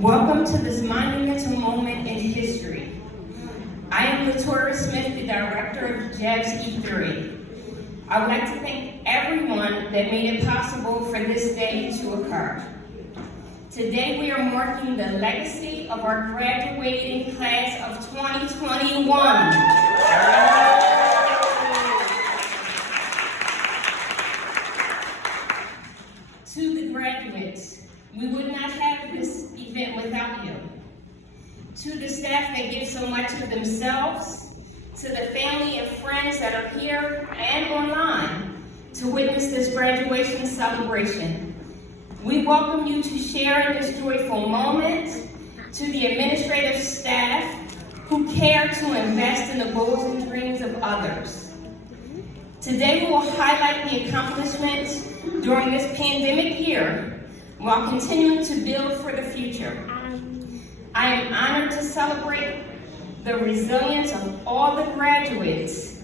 Welcome to this monumental moment in history. I am Latoya Smith, the director of JEVS E3. I would like to thank everyone that made it possible for this day to occur. Today we are marking the legacy of our graduating class of 2021. To the graduates, we would not have this event without you. To the staff that give so much of themselves, to the family and friends that are here and online to witness this graduation celebration. We welcome you to share in this joyful moment, to the administrative staff who care to invest in the goals and dreams of others. Today we will highlight the accomplishments during this pandemic year while continuing to build for the future. I am honored to celebrate the resilience of all the graduates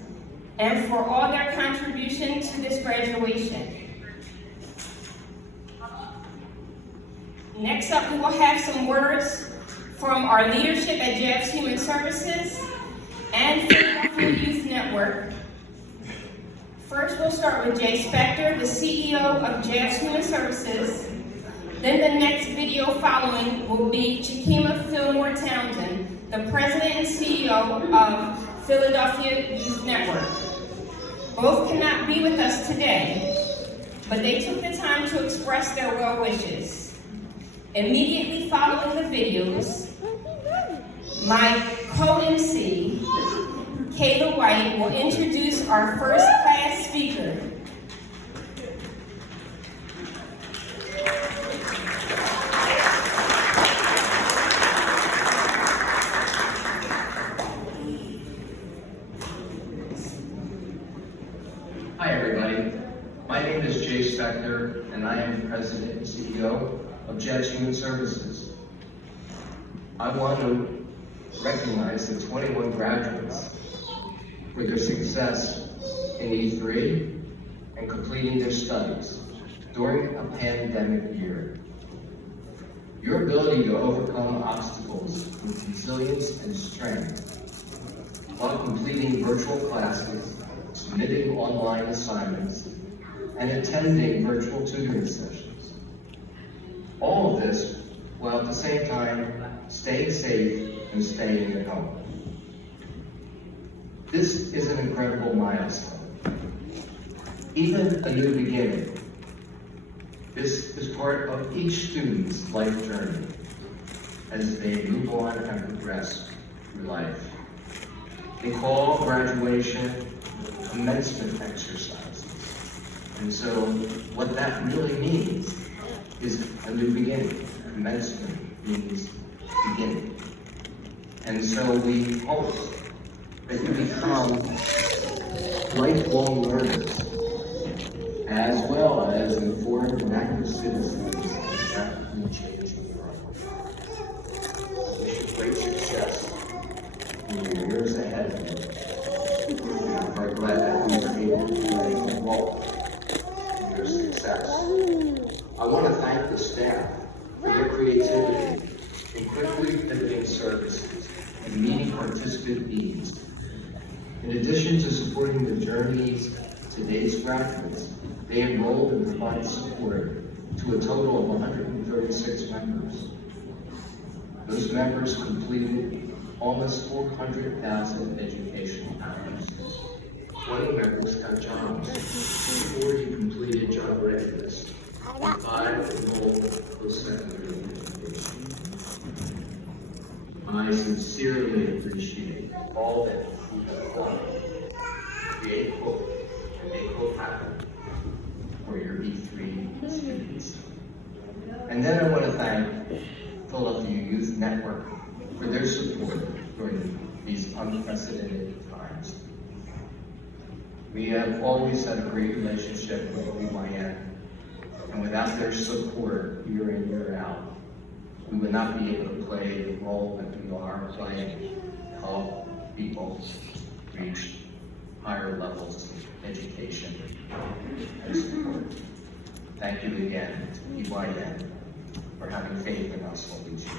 and for all their contribution to this graduation. Next up, we will have some words from our leadership at JEVS Human Services and Philadelphia Youth Network. First, we'll start with Jay Spector, the CEO of JEVS Human Services. Then the next video following will be Chikima Fillmore Townsend, the President and CEO of Philadelphia Youth Network. Both cannot be with us today, but they took the time to express their well wishes. Immediately following the videos, my co-MC, Kayla White, will introduce our first class speaker. Hi everybody, my name is Jay Spector and I am President and CEO of JEVS Human Services. I want to recognize the 21 graduates for their success in E3 and completing their studies during a pandemic year. Your ability to overcome obstacles with resilience and strength while completing virtual classes, submitting online assignments, and attending virtual tutoring sessions. All of this while at the same time staying safe and staying at home. This is an incredible milestone. Even a new beginning. This is part of each student's life journey as they move on and progress through life. They call graduation commencement exercises. And so what that really means is a new beginning. Commencement means beginning. And so we hope that you become lifelong learners as well as informed and active citizens that can change the world. I wish you great success in your years ahead of you. I'm very glad that we were able to play involved in your success. I want to thank the staff for their creativity in quickly pivoting services and meeting participant needs. In addition to supporting the journeys of today's graduates, they enrolled and provided support to a total of 136 members. Those members completed almost 400,000 educational hours. 20 members got jobs, 40 completed job readiness, and 5 enrolled post-secondary education. I sincerely appreciate all that you have done to create hope and make hope happen for your E3 students. And then I want to thank Philadelphia Youth Network for their support during these unprecedented times. We have always had a great relationship with BYN, and without their support year in, year out, we would not be able to play the role that we are playing to help people reach higher levels of education and support. Thank you again, BYN. for having faith in us all these years.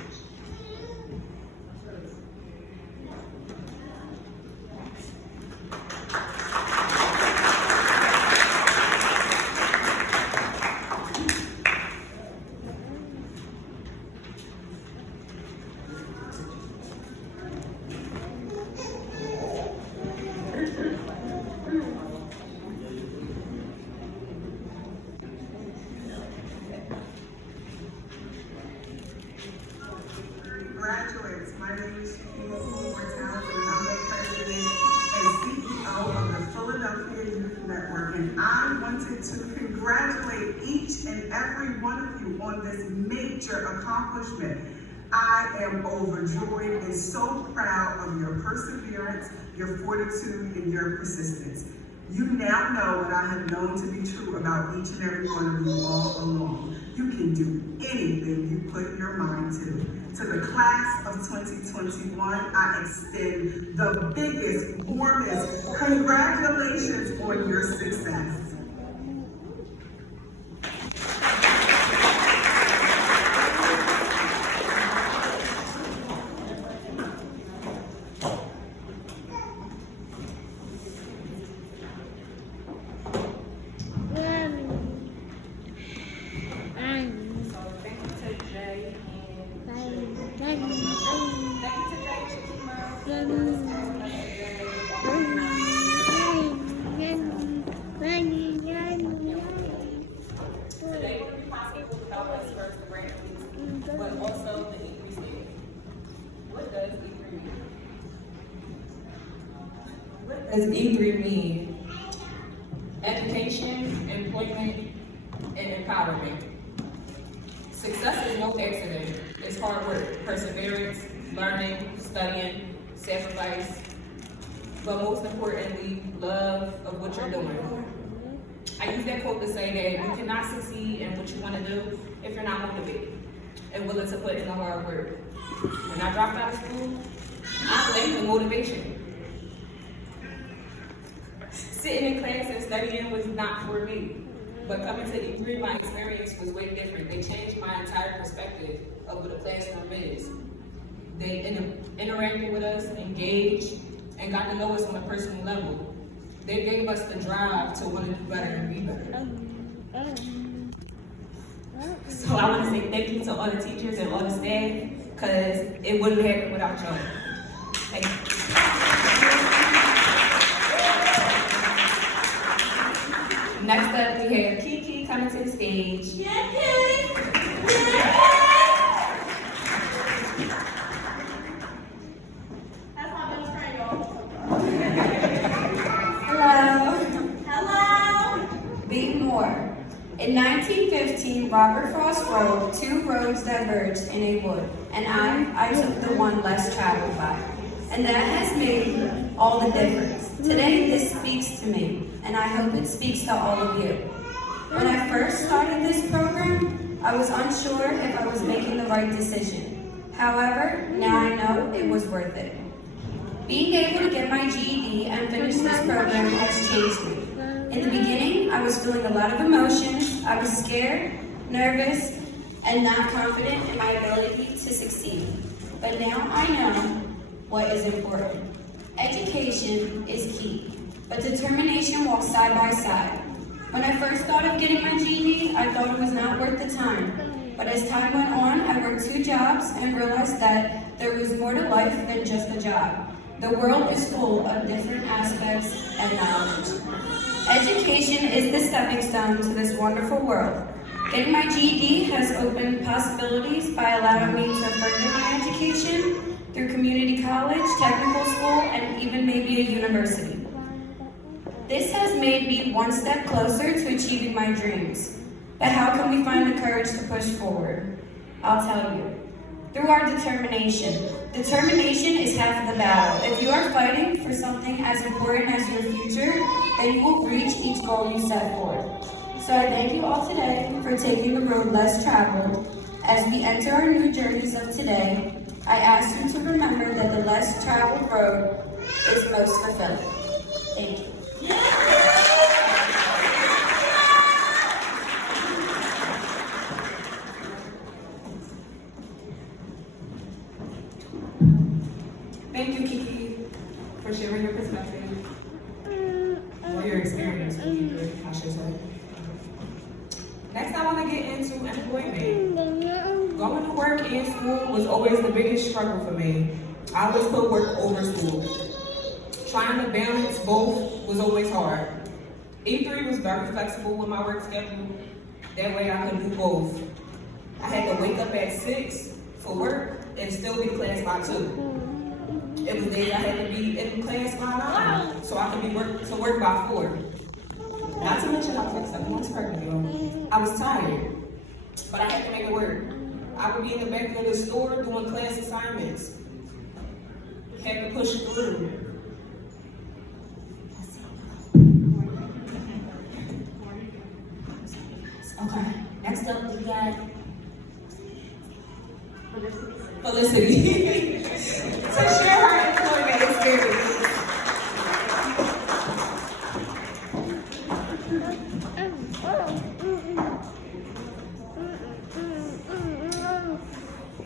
Graduates, my name is Shakima Mortal, and I'm the president and CEO of the Philadelphia Youth Network. And I wanted to congratulate each and every one of you on this major accomplishment. I am overjoyed and so proud of your perseverance, your fortitude, and your persistence. You now know what I have known to be true about each and every one of you all along. You can do anything you put your mind to. To the class of 2021, I extend the biggest, warmest congratulations on your success. Today we're responsible to help us first the graduates, but also the E3 students. What does E3 mean? What does E3 mean? Education, employment, and empowerment. Success is no accident. It's hard work, perseverance, learning, studying, sacrifice, but most importantly, love of what you're doing. I use that quote to say that you cannot succeed in what you want to do if you're not motivated and willing to put in the hard work. When I dropped out of school, I lacked the motivation. Sitting in class and studying was not for me. But coming to E3, my experience was way different. They changed my entire perspective of what a classroom is. They interacted with us, engaged, and got to know us on a personal level. They gave us the drive to want to do better and be better. So I want to say thank you to all the teachers and all the staff, because it wouldn't happen without y'all. Thank you. Next up, we have Kiki coming to the stage. In 1915, Robert Frost wrote, "Two roads diverged in a wood, and I took the one less traveled by." And that has made all the difference. Today, this speaks to me, and I hope it speaks to all of you. When I first started this program, I was unsure if I was making the right decision. However, now I know it was worth it. Being able to get my GED and finish this program has changed me. In the beginning, I was feeling a lot of emotions. I was scared, nervous, and not confident in my ability to succeed. But now I know what is important. Education is key, but determination walks side by side. When I first thought of getting my GED, I thought it was not worth the time. But as time went on, I worked 2 jobs and realized that there was more to life than just a job. The world is full of different aspects and knowledge. Education is the stepping stone to this wonderful world. Getting my GED has opened possibilities by allowing me to further my education through community college, technical school, and even maybe a university. This has made me one step closer to achieving my dreams. But how can we find the courage to push forward? I'll tell you. Through our determination. Determination is half of the battle. If you are fighting for something as important as your future, then you will reach each goal you set forth. So I thank you all today for taking the road less traveled. As we enter our new journeys of today, I ask you to remember that the less traveled road is most fulfilling. Thank you. experience with E3, I should say. Next, I want to get into employment. Going to work and school was always the biggest struggle for me. I always put work over school. Trying to balance both was always hard. E3 was very flexible with my work schedule. That way I could do both. I had to wake up at 6 for work and still be class by 2. It was days I had to be in class by 9, so I could be to work by 4. Not to mention I was like 7 months pregnant, y'all. I was tired, but I had to make it work. I would be in the back of the store doing class assignments. Had to push through. Okay, next up we got Felicity. To share her employment experience.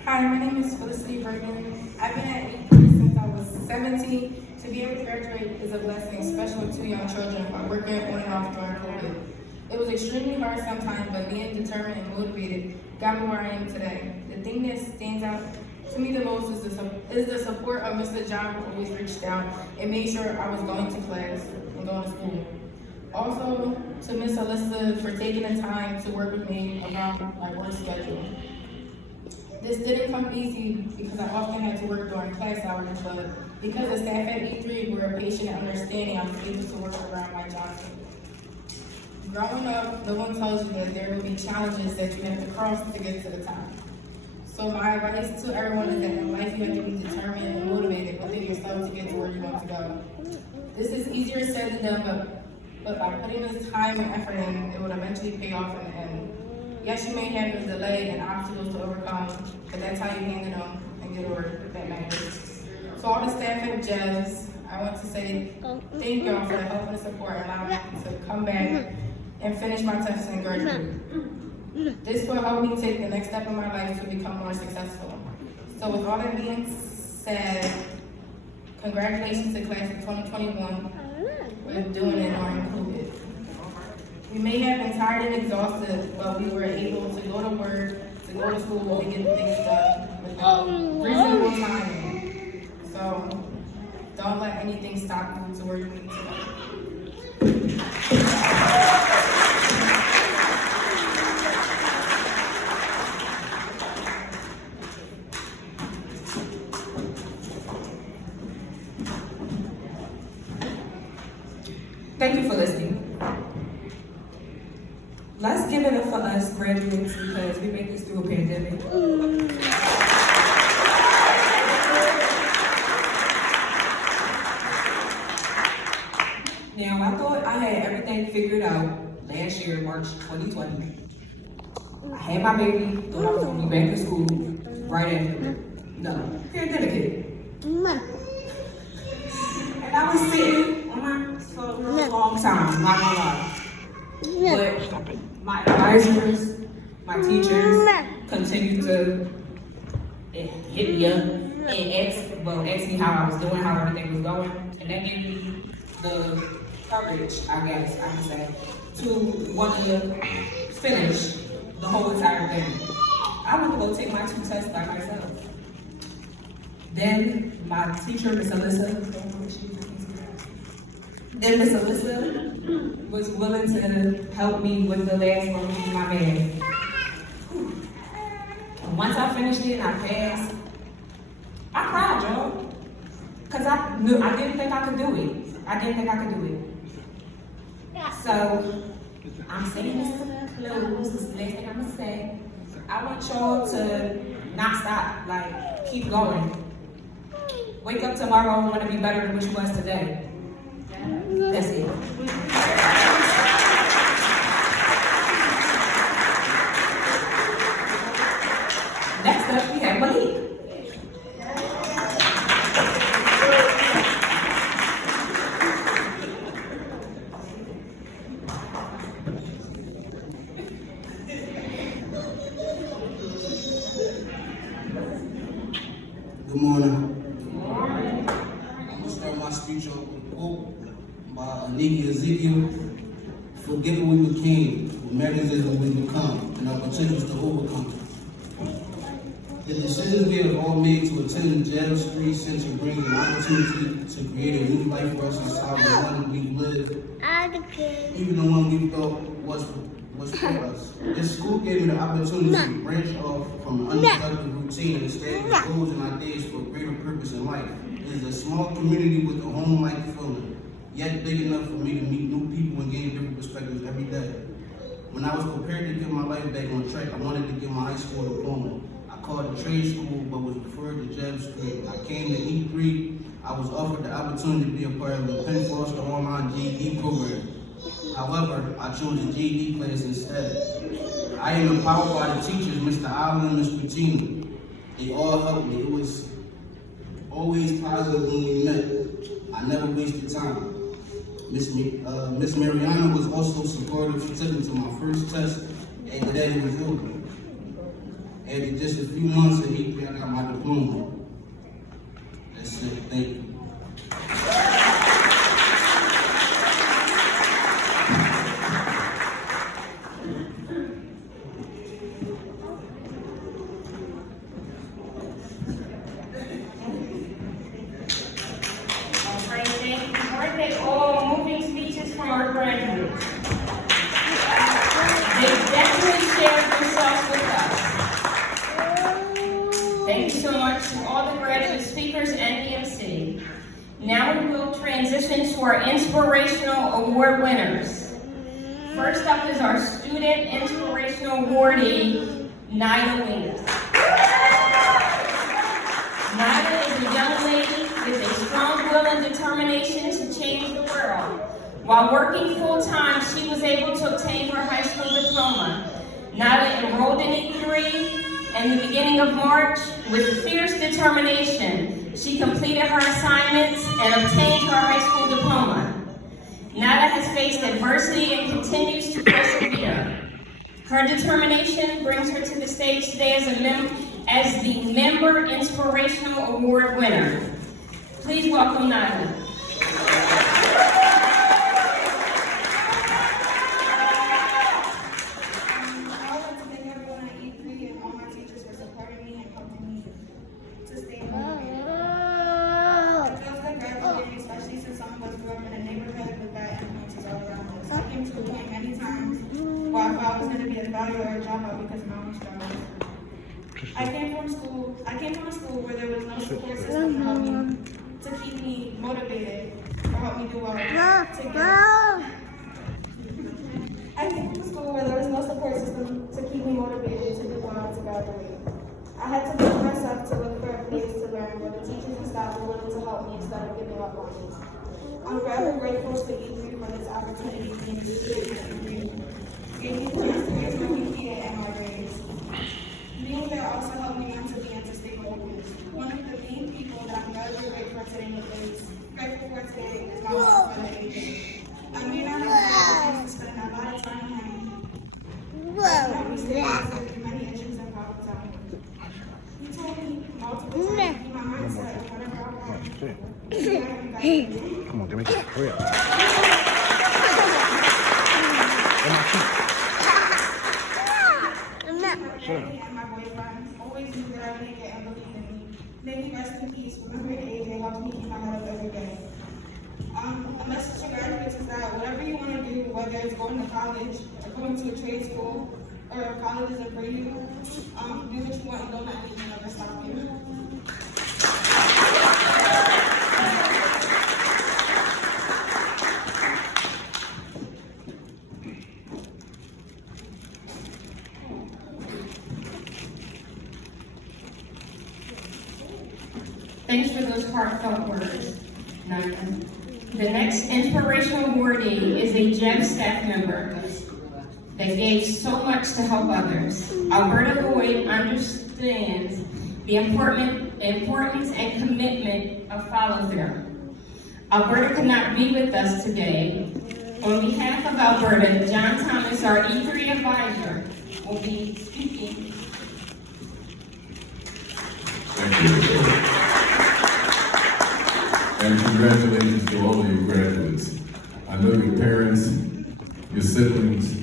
Hi, my name is Felicity Bergman. I've been at E3 since I was 17. To be able to graduate is a blessing, especially with 2 young children while working on and off during COVID. It was extremely hard sometimes, but being determined and motivated got me where I am today. The thing that stands out to me the most is the support of Mr. John, who always reached out and made sure I was going to class and going to school. Also, to Miss Alyssa for taking the time to work with me around my work schedule. This didn't come easy because I often had to work during class hours, but because the staff at E3 were patient and understanding, I was able to work around my job. Growing up, no one tells you that there will be challenges that you have to cross to get to the top. So my advice to everyone is that in life you have to be determined and motivated within yourself to get to where you want to go. This is easier said than done, but by putting this time and effort in, it will eventually pay off in the end. Yes, you may have a delay and obstacles to overcome, but that's how you handle them and get over that matters. So all the staff at Jazz, I want to say thank y'all for the help and support and allowing me to come back and finish my tests and graduate. This will help me take the next step in my life to become more successful. So with all that being said, congratulations to class of 2021 for doing it or included. We may have been tired and exhausted, but we were able to go to work, to go to school, and get things done with reasonable time. So don't let anything stop you to where you need to go. Thank you for listening. Let's give it up for us graduates because we made this through a pandemic. Now, I thought I had everything figured out last year, March 2020. I had my baby, thought I was gonna be back to school right after. No, pandemic hit. And I was sitting on my for a real long time, not gonna lie. But my advisors, my teachers continued to hit me up and ask me how I was doing, how everything was going. And that gave me the courage, I guess I would say, to want to finish the whole entire thing. I want to go take my 2 tests by myself. Then my teacher, Miss Alyssa, was willing to help me with the last one, which is my math. And once I finished it and I passed, I cried, y'all. Because I didn't think I could do it. I didn't think I could do it. So, I'm saying this to close. This is the last thing I'm going to say. I want y'all to not stop, like, keep going. Wake up tomorrow and want to be better than what you was today. That's it. Next up, we have Malik. Good morning. I'm gonna start my speech off with a quote by Aniki Ezekiel. Forget what we became, what matters is what we become, and our potentials to overcome. The decisions we have all made to attend Jail Street Center brings an opportunity to create a new life for us inside the one we've lived, even the one we thought was for us. This school gave me the opportunity to branch off from an unproductive routine and establish goals and ideas for a greater purpose in life. It is a small community with a home-like feeling, yet big enough for me to meet new people and gain different perspectives every day. When I was prepared to get my life back on track, I wanted to get my high school diploma. I called the trade school, but was referred to Jeb Street. I came to E3. I was offered the opportunity to be a part of the Penn Foster Online GED program. However, I chose the GED class instead. I am empowered by the teachers, Mr. Allen and Ms. Patino. They all helped me. It was always positive when we met. I never wasted time. Miss Mariana was also supportive. She took me to my first test after that it was over. After just a few months at E3, I got my diploma. That's it. Thank you. Thank you so much to all the graduate speakers and EMC. Now we will transition to our inspirational award winners. First up is our student inspirational awardee, Nyla Winger. Nyla is a young lady with a strong will and determination to change the world. While working full-time, she was able to obtain her high school diploma. Nyla enrolled in E3 in the beginning of March. With fierce determination, she completed her assignments and obtained her high school diploma. Nyla has faced adversity and continues to persevere. Her determination brings her to the stage today as the Member Inspirational Award winner. Please welcome Nyla. I came from a school where there was no support system to help me, to keep me motivated, or help me do well. I came from a school where there was no support system to keep me motivated to do well to graduate. I had to push myself to look for a place to learn where the teachers and staff were willing to help me instead of giving up on me. I'm forever grateful to E3 for this opportunity to be E3. Gave me the chance to raise my GPA and my grades. Being there also helped me mentally and to stay focused. One of the main people that I'm very grateful for today is my mom for the agent. I may not have had the chance to spend a lot of time with him, but I was stay positive through many issues and problems out here. He told me multiple times to keep my mindset of whatever I want. Come on, give me that. Hurry up. And my boyfriend always knew that I would make it and believed in me. May he rest in peace. Remember the age and helped me keep my head up every day. A message to graduates is that whatever you want to do, whether it's going to college or going to a trade school or if college isn't for you, do what you want and don't let anything ever stop you. Thanks for those heartfelt words, Nyla. The next inspirational awardee is a GEM staff member that gave so much to help others. Alberta Lloyd understands the importance and commitment of follow-through. Alberta could not be with us today. On behalf of Alberta, John Thomas, our E3 advisor, will be speaking. Thank you. And congratulations to all of you graduates. I know your parents your siblings,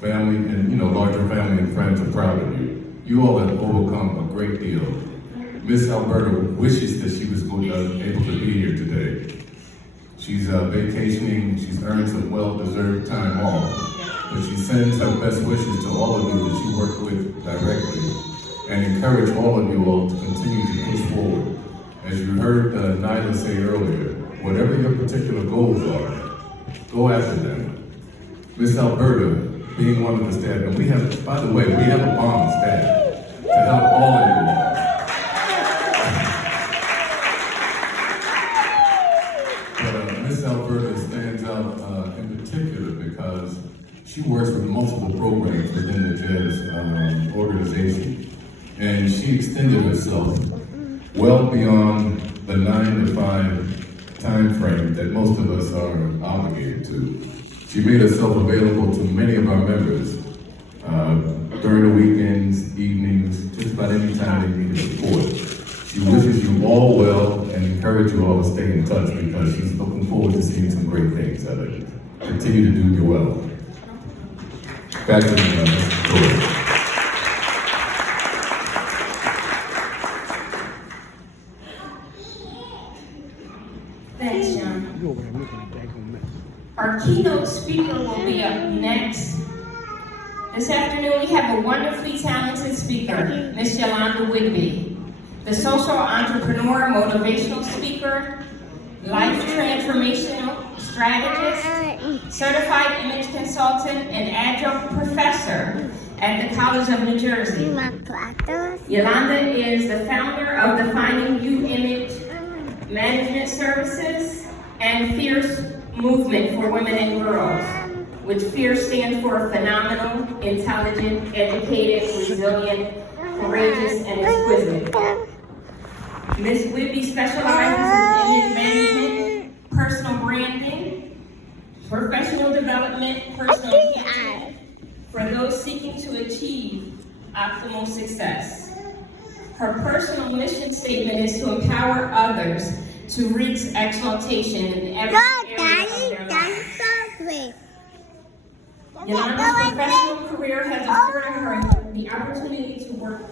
family, and larger family and friends are proud of you. You all have overcome a great deal. Miss Alberta wishes that she was able to be here today. She's vacationing, she's earned some well-deserved time off, but she sends her best wishes to all of you that she worked with directly and encourage all of you all to continue to push forward. As you heard Nyla say earlier, whatever your particular goals are, go after them. Miss Alberta, being one of the staff, and we have, by the way, we have a bomb staff to help all of you all. Miss Alberta stands out in particular because she works with multiple programs within the jazz organization, and she extended herself well beyond the 9 to 5 time frame that most of us are obligated to. She made herself available to many of our members during the weekends, evenings, just about any time they needed support. She wishes you all well and encourages you all to stay in touch because she's looking forward to seeing some great things out of you. Continue to do you well. Back to the Mr. Torres. Thanks, John. Our keynote speaker will be up next. This afternoon, we have a wonderfully talented speaker, Miss Yolanda Whitby, the social entrepreneur, motivational speaker, life transformational strategist, certified image consultant, and adjunct professor at the College of New Jersey. Yolanda is the founder of the Finding You Image Management Services and Fierce Movement for Women and Girls, which FIERCE stands for Phenomenal, Intelligent, Educated, Resilient, Courageous, and Exquisite. Ms. Whitby specializes in image management, personal branding, professional development, personal enhancement for those seeking to achieve optimal success. Her personal mission statement is to empower others to reach exaltation in every area of their lives. Yolanda's professional career has afforded her the opportunity to work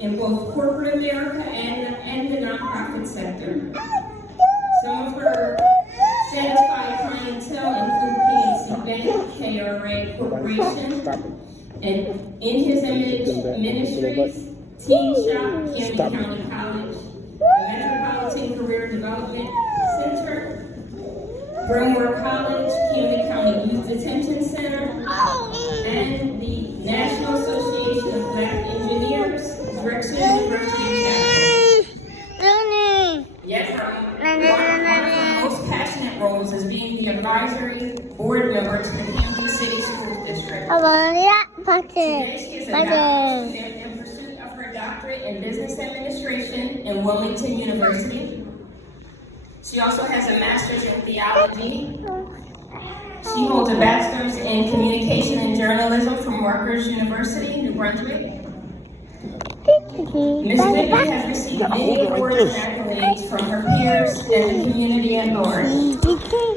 in both corporate America and the nonprofit sector. Some of her satisfied clientele include PNC Bank, KRA Corporation, and In His Image Ministries, Teen Shop, Camden County College, the Metropolitan Career Development Center, Brentwood College, Camden County Youth Detention Center, and the National Association of Black Engineers, Drexel University chapter. Yes, one of her most passionate roles is being the advisory board member to the Kansas City School District. Today, she is a doctoral student in pursuit of her doctorate in business administration in Wilmington University. She also has a master's in theology. She holds a bachelor's in communication and journalism from Rutgers University, New Brunswick. Ms. Whitby has received many awards and accolades from her peers and the community at large.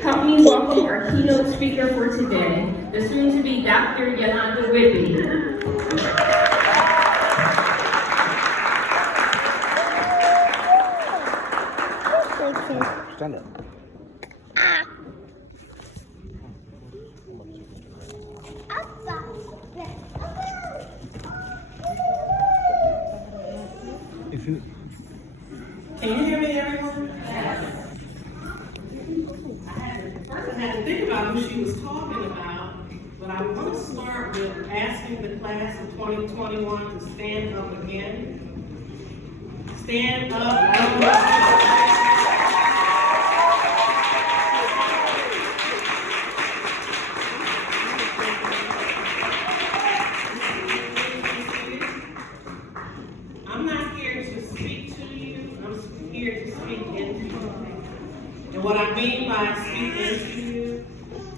Help me welcome our keynote speaker for today, the soon-to-be Dr. Yolanda Whitby. Stand up. If you Can you hear me, everyone? First, I had to think about who she was talking about, but I'm going to start with asking the class of 2021 to stand up again. Stand up. I'm not here to speak to you, I'm here to speak into you. And what I mean by speak into you,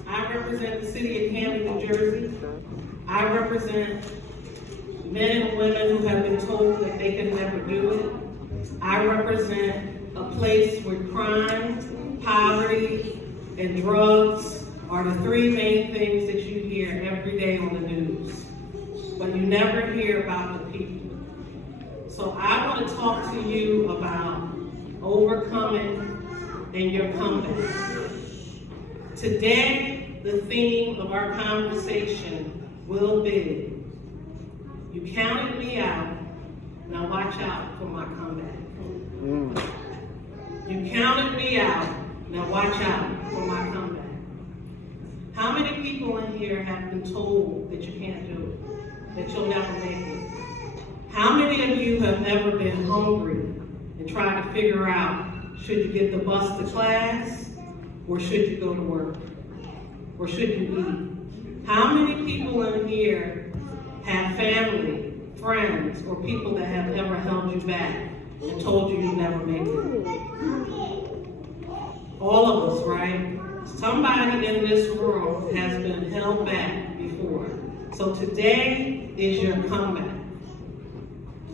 I represent the city of Camden, New Jersey. I represent men and women who have been told that they can never do it. I represent a place where crime, poverty, and drugs are the three main things that but you never hear about the people. So I want to talk to you about overcoming and your comeback. Today, the theme of our conversation will be, you counted me out, now watch out for my comeback. You counted me out, now watch out for my comeback. How many people in here have been told that you can't do it, that you'll never make it? How many of you have ever been hungry and tried to figure out, should you get the bus to class, or should you go to work, or should you eat? How many people in here have family, friends, or people that have ever held you back and told you you'd never make it? All of us, right? Somebody in this room has been held back before. So today is your comeback.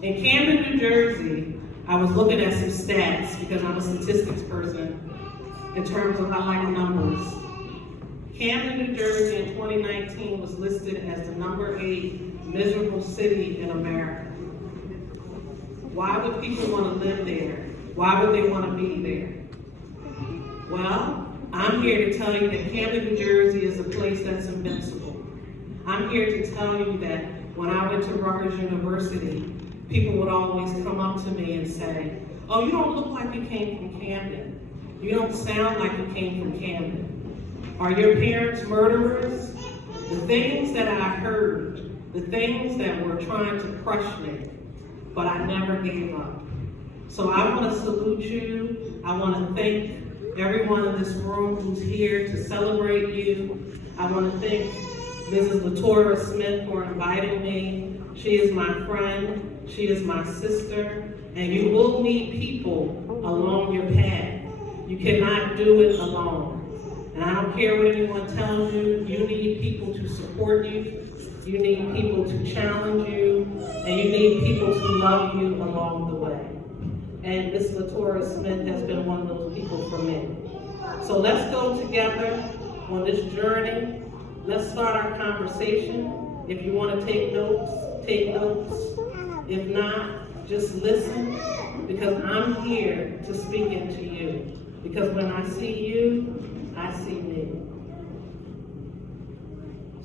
In Camden, New Jersey, I was looking at some stats because I'm a statistics person in terms of I like numbers. Camden, New Jersey in 2019 was listed as the number 8 miserable city in America. Why would people want to live there? Why would they want to be there? Well, I'm here to tell you that Camden, New Jersey is a place that's invincible. I'm here to tell you that when I went to Rutgers University, people would always come up to me and say, oh, you don't look like you came from Camden. You don't sound like you came from Camden. Are your parents murderers? The things that I heard, the things that were trying to crush me, but I never gave up. So I want to salute you. I want to thank everyone in this room who's here to celebrate you. I want to thank Mrs. Latora Smith for inviting me. She is my friend, she is my sister, and you will meet people along your path. You cannot do it alone. And I don't care what anyone tells you, you need people to support you, you need people to challenge you, and you need people to love you along the way. And Ms. Latora Smith has been one of those people for me. So let's go together on this journey. Let's start our conversation. If you want to take notes, take notes. If not, just listen, because I'm here to speak into you. Because when I see you, I see me.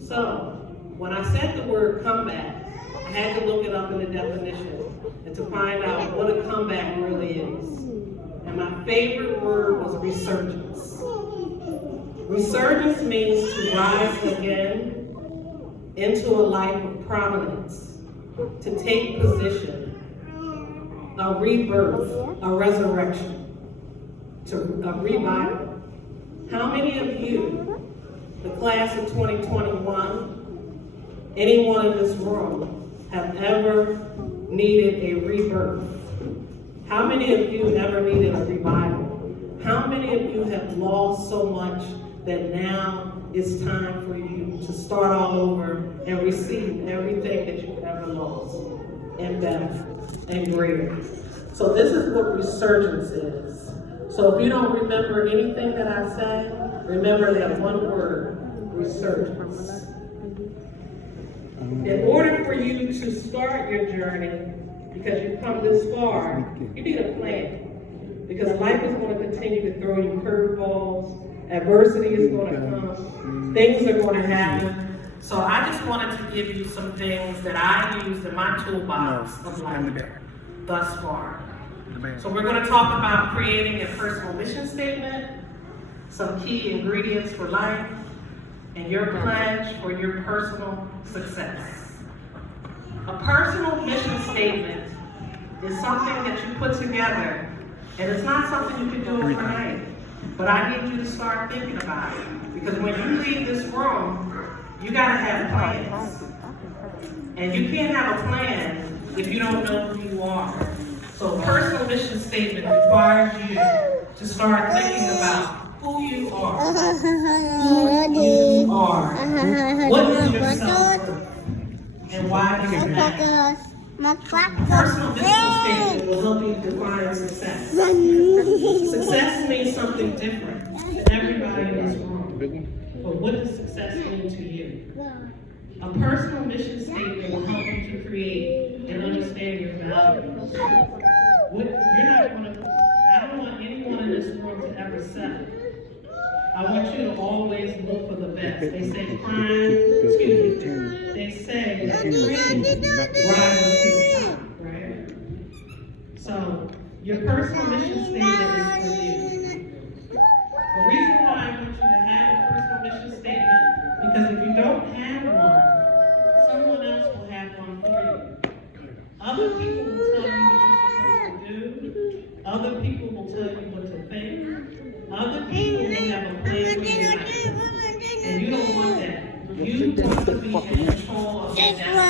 So, when I said the word comeback, I had to look it up in the definition and to find out what a comeback really is. And my favorite word was resurgence. Resurgence means to rise again into a life of prominence, to take position, a rebirth, a resurrection, to a revival. How many of you, the class of 2021, anyone in this room, have ever needed a rebirth? How many of you ever needed a revival? How many of you have lost so much that now it's time for you to start all over and receive everything that you've ever lost, and better, and greater? So this is what resurgence is. So if you don't remember anything that I said, remember that one word, resurgence. In order for you to start your journey, because you've come this far, you need a plan. Because life is going to continue to throw you curveballs, adversity is going to come, things are going to happen. So I just wanted to give you some things that I used in my toolbox of life thus far. So we're going to talk about creating a personal mission statement, some key ingredients for life, and your pledge for your personal success. A personal mission statement is something that you put together, and it's not something you can do overnight, but I need you to start thinking about it. Because when you leave this room, you gotta have plans. And you can't have a plan if you don't know who you are. So a personal mission statement requires you to start thinking about who you are. Who you are. What is your self-worth? And why do you matter? Personal mission statement will help you define success. Success means something different to everybody in this room. But what does success mean to you? A personal mission statement will help you to create and understand your values. I don't want anyone in this room to ever settle. I want you to always look for the best. They say they say that crime rises to the top, right? So, your personal mission statement is for you. The reason why I want you to have a personal mission statement, because if you don't have one, someone else will have one for you. Other people will tell you what you're supposed to do. Other people will tell you what to think. Other people will have a plan for your life. And you don't want that. You want to be in control of your destiny.